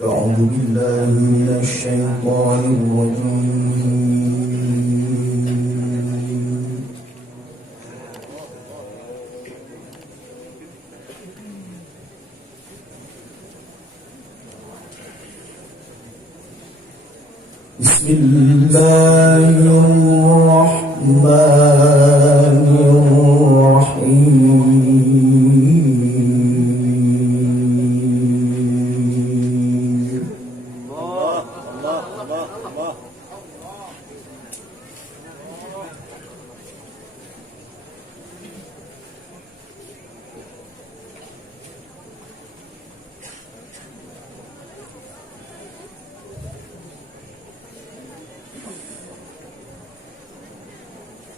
أعوذ بالله من الشيطان الرجيم. بسم الله الرحمن الرحيم.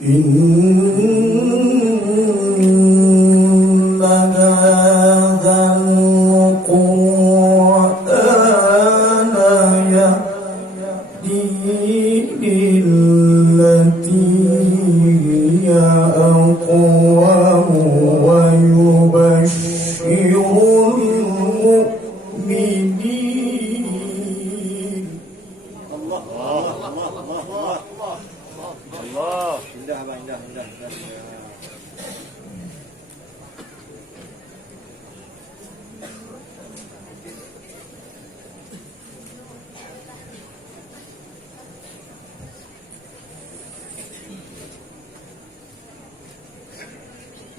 إن هذا القرآن يهدي للتي هي أقوم ويبشر المؤمنين. Allah, indah abang, indah.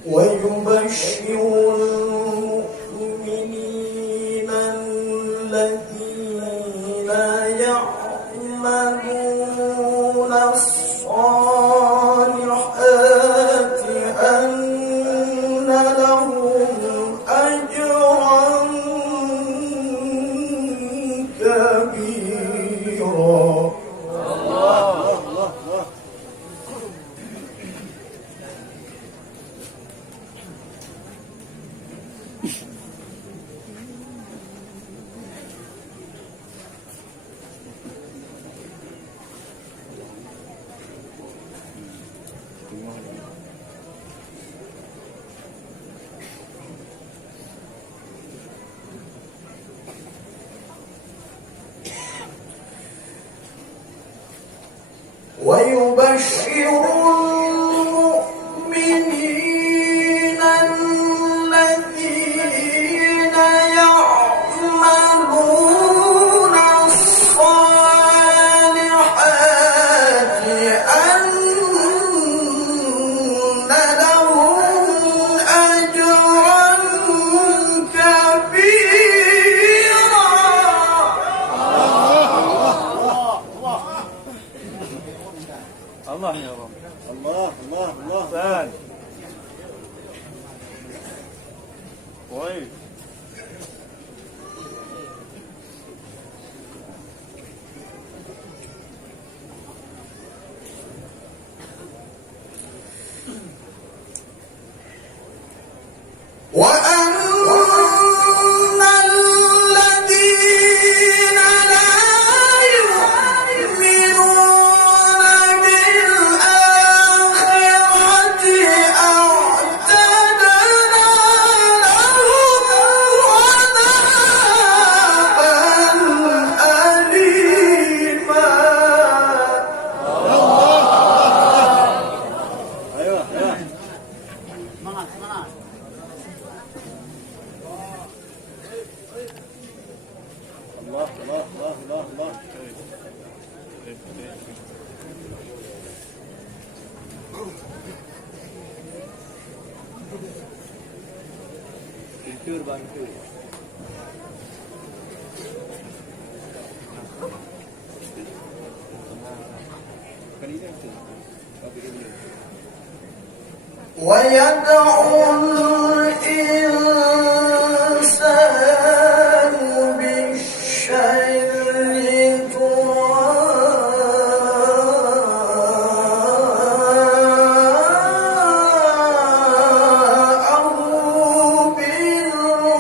ويبشر المؤمنين الذين يعملون الصالحات أن لهم أجرا كبيرا. ويبشر المؤمنين الذين يعملون الصالحات أن لهم أجرا كبيرا. Allah ya Rabb. Allah. San. Oi. وأن الذين لا يؤمنون بالآخرة أعتدنا لهم عذابا أليما. Ayo. Semangat. Allah. Tidur bangku. ويدعو الإنسان بالشر دعاءه بالخير.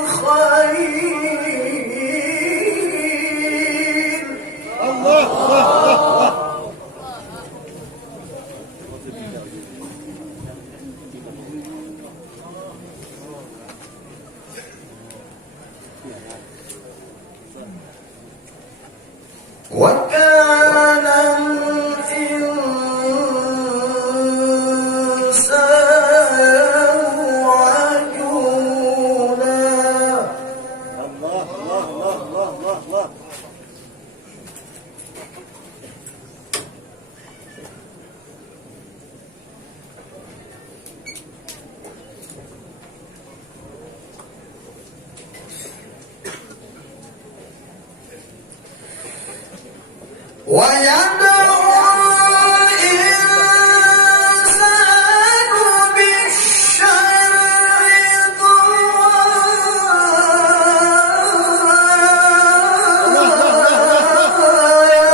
ويدعو الإنسان بالشر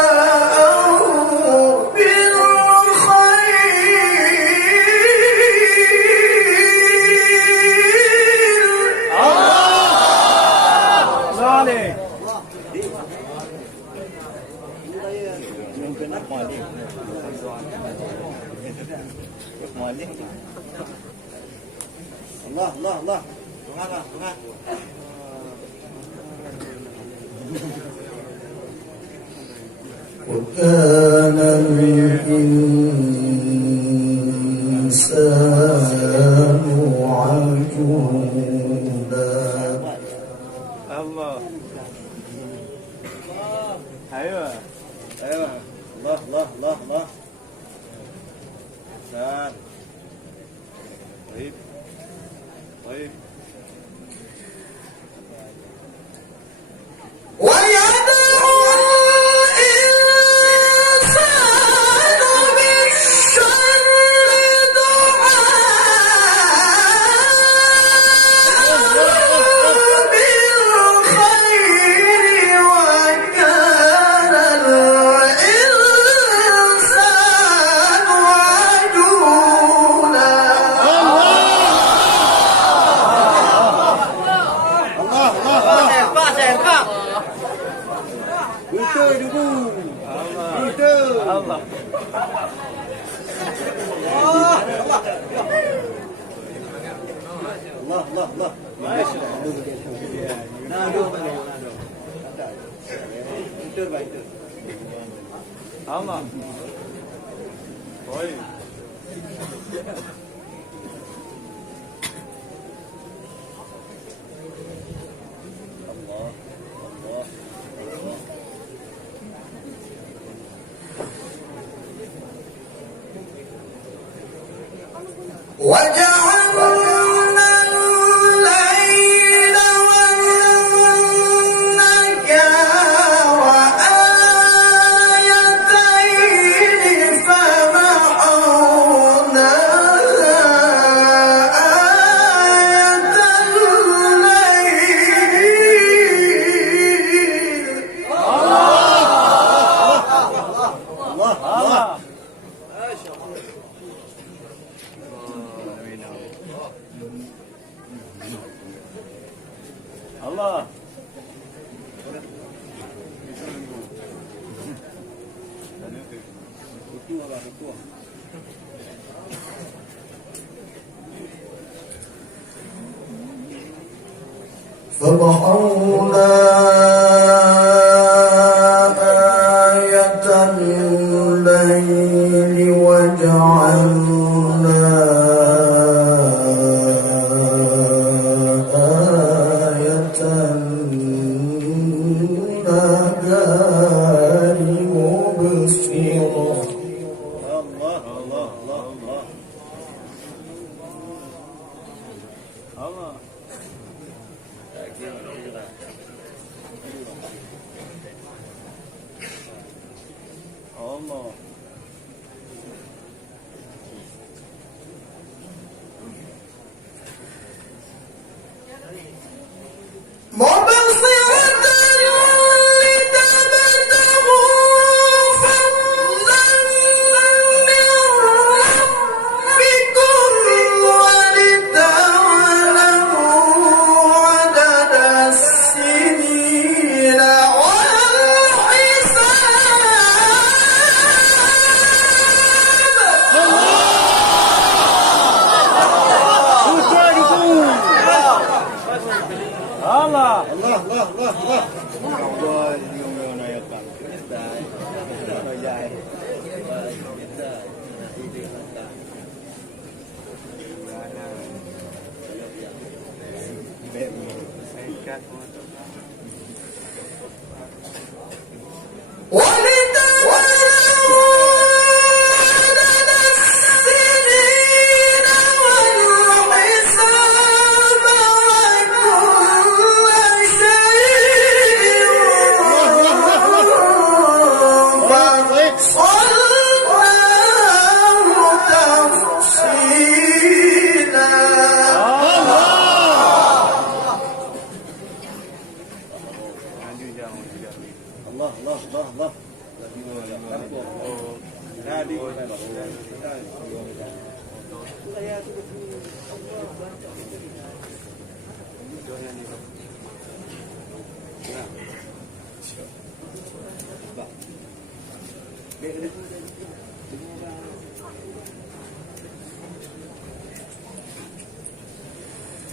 دعاءه بالخير. صالح. Mungkin nak malik. Malik. Allah, Allah, Allah. Semangat, semangat. وكان الإنسان عجولا. Allah. Ayo. Ayo. Allah, Allah, Allah, Allah. Dan. Baik. Baik. ويدعو الإنسان بالشر دعاءه بالخير وكان الإنسان عجولا. Betul dulu. Betul. Allah. Allah, Allah, Allah. Nado, nado. Betul, betul. Allah. Oi. Allah, Allah, Allah. وجعلنا الليل والنهار آيتين فمحونا آية الليل. Allah, Allah. Allah. فمحونا آية الليل وجعلنا آية النهار مبصرة. Allah, Allah, Allah, Allah. Allah. Allah. مبصرة لتبتغوا فضلا من ربكم ولتعلموا عدد السنين Allah, Allah, Allah, Allah, Allah. Allah, yung mga nayatan. وَلِتَعْلَمُوا Nadi, kaya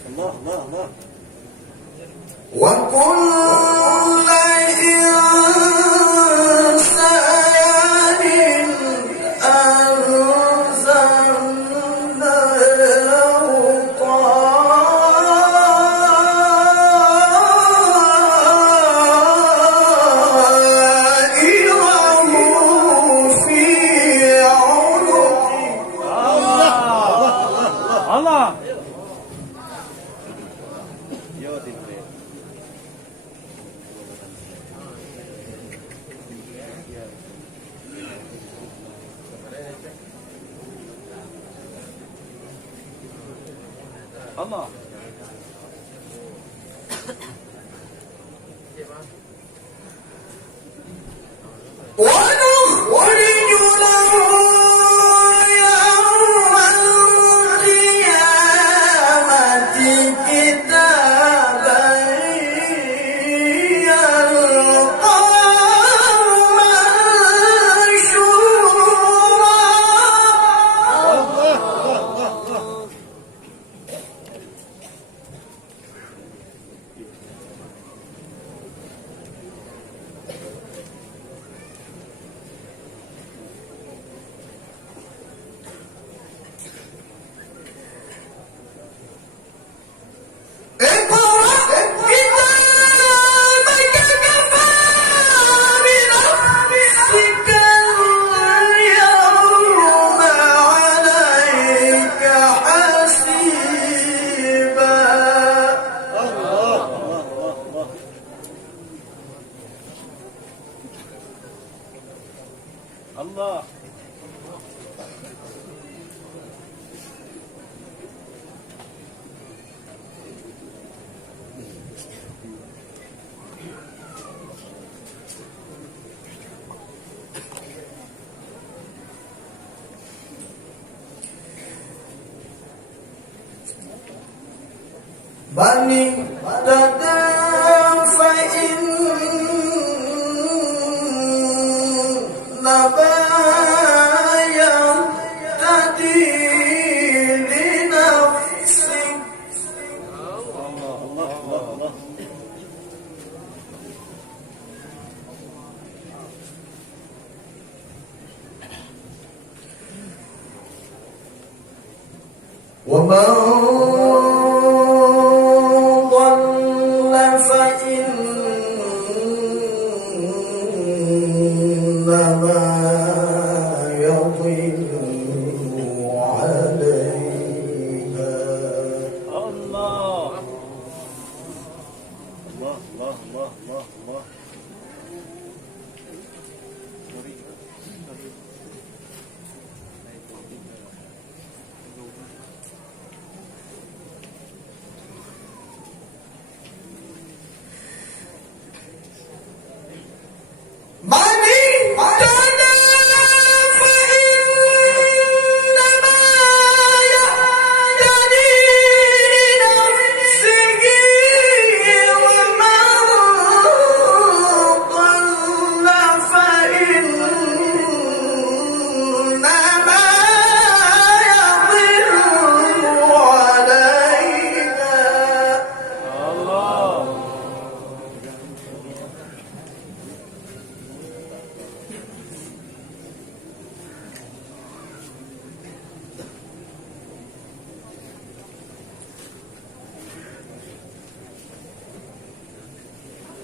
Allah, Allah, Allah. وكل إنسان ألزمناه طائره في عنقه. Allah. Allah. ونخرج له يوم القيامة كتابا يلقاه منشورا. اقرأ كتابك كفى بنفسك اليوم عليك حسيبا. Allah. من اهتدى فإنما يهتدي لنفسه. ومن ضل فإنما يضل عليها. Allah. Allah, Allah, Allah, Allah, Allah. من اهتدى فإنما يهتدي لنفسه ومن ضل فإنما يضل عليها. Allah.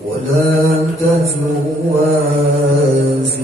ولا تزر وازرة